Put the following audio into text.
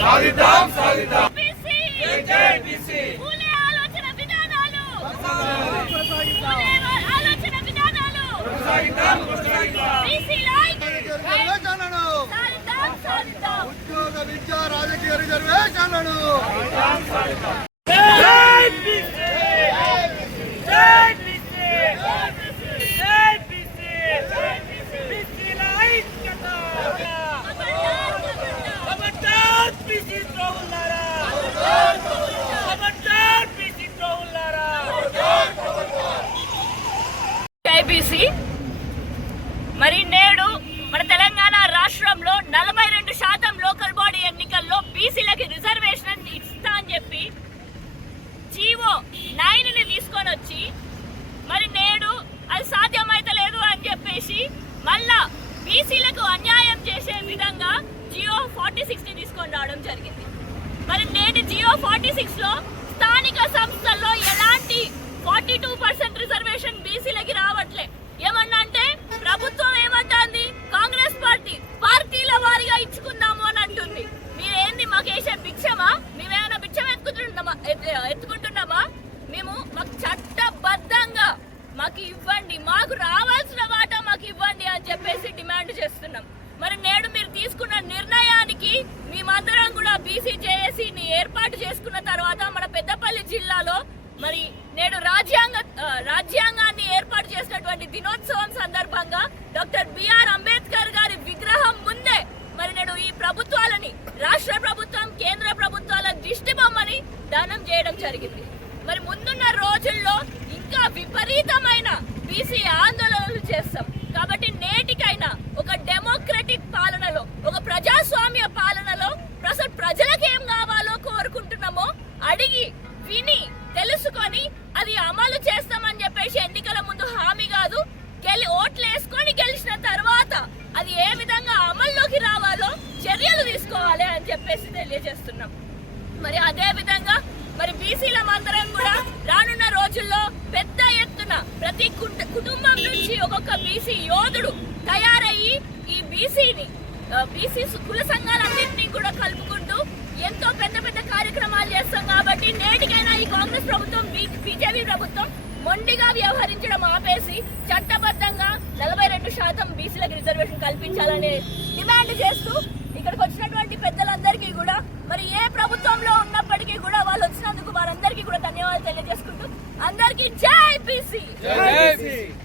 సాధిద్దాం సాధిద్దాం. ఆలోచన విధానాలు. ఆలోచన విధానాలు బీసీల ఐక్యత. రిజర్వేషన్లను సాధిద్దాం, సాధిద్దాం. ఉద్యోగ విద్యా రాజకీయ రిజర్వేషన్లను మరి నేడు మన తెలంగాణ రాష్ట్రంలో నలభై రెండు శాతం బీసీలకి రిజర్వేషన్ ఇస్తా అని చెప్పి జీవో నైన్ని తీసుకొని వచ్చి మరి నేడు అది సాధ్యమైతలేదు అని చెప్పేసి మళ్ళా బీసీలకు అన్యాయం చేసే విధంగా జియో ఫార్టీ సిక్స్ని తీసుకొని రావడం జరిగింది. మరి నేటి జియో ఫార్టీ సిక్స్లో స్థానిక సంస్థల్లో ఎలాంటి మాకు రావాల్సిన వాటా మాకు ఇవ్వండి అని చెప్పేసి డిమాండ్ చేస్తున్నాం. మరి నేడు మీరు తీసుకున్న నిర్ణయానికి మేమందరం కూడా బీసీ జేఏసీని ఏర్పాటు చేసుకున్న తర్వాత మన పెద్దపల్లి జిల్లాలో మరి నేడు రాజ్యాంగ రాజ్యాంగాన్ని ఏర్పాటు చేసినటువంటి దినోత్సవం సందర్భంగా డాక్టర్ బిఆర్ అంబేద్కర్ గారి విగ్రహం ముందే మరి నేడు ఈ ప్రభుత్వాలని రాష్ట్ర ప్రభుత్వం కేంద్ర ప్రభుత్వాల దిష్టి బొమ్మని దానం చేయడం జరిగింది. మరి ముందున్న రోజుల్లో ఇంకా విపరీతమైన బీసీ ఆందోళనలు చేస్తాం. కాబట్టి నేటికైనా ఒక డెమోక్రటిక్ పాలనలో ఒక ప్రజాస్వామ్య పాలనలో ప్రస ప్రజలకు ఏం కావాలో కోరుకుంటున్నామో అడిగి విని తెలుసుకొని అది అమలు చేస్తామని చెప్పేసి ఎన్నికల ముందు హామీ కాదు గెలి ఓట్లు వేసుకొని గెలిచిన తర్వాత అది ఏ విధంగా అమల్లోకి రావాలో చర్యలు తీసుకోవాలి అని చెప్పేసి తెలియజేస్తున్నాం. మరి అదే విధంగా మరి బీసీల అందరం కూడా రానున్న రోజుల్లో పెద్ద ఎత్తున ప్రతి కుటుంబం నుంచి ఒక్కొక్క బీసీ యోధుడు తయారయ్యి ఈ బీసీని బీసీ కుల సంఘాలన్నింటినీ కూడా కలుపుకుంటూ ఎంతో పెద్ద పెద్ద కార్యక్రమాలు చేస్తాం కాబట్టి నేటికైనా ఈ కాంగ్రెస్ ప్రభుత్వం బీజేపీ ప్రభుత్వం మొండిగా వ్యవహరించడం ఆపేసి చట్టబద్ధంగా నలభై రెండు శాతం బీసీలకు రిజర్వేషన్ కల్పించాలని డిమాండ్ చేస్తూ ఇక్కడికి వచ్చినటువంటి పెద్దలందరికీ కూడా మరి ఏ ప్రభుత్వంలో ఉన్న Jai Jai